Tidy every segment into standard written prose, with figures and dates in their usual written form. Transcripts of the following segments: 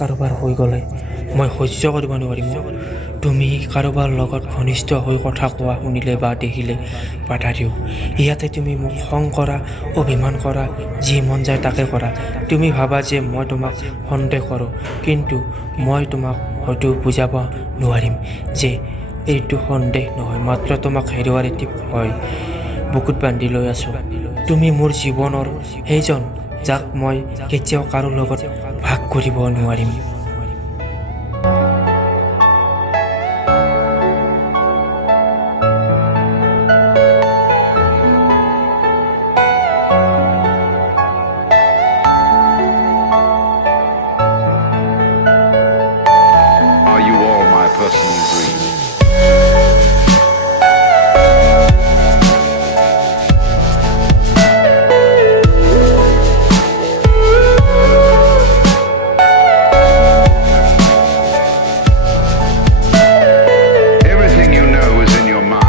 কাৰোবাৰ হৈ গ'লে মই সহ্য কৰিব নোৱাৰিম। তুমি কাৰোবাৰ লগত ঘনিষ্ঠ হৈ কথা কোৱা শুনিলে বা দেখিলে বাধা দিওঁ। ইয়াতে তুমি মোক খং কৰা, অভিমান কৰা, যি মন যায় তাকে কৰা। তুমি ভাবা যে মই তোমাক সন্দেহ কৰোঁ, কিন্তু মই তোমাক হয়তো বুজাব নোৱাৰিম যে এইটো সন্দেহ নহয়, মাত্ৰ তোমাক হেৰুৱাৰ এটি ভয় বুকুত বান্ধি লৈ আছোঁ। তুমি মোৰ জীৱনৰ সেইজন যাক মই কেতিয়াও কাৰো লগত ভাগ কৰিব নোৱাৰিম। Are you all my personal dreams? Everything you know is in your mind.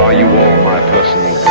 Are you all my personal dreams?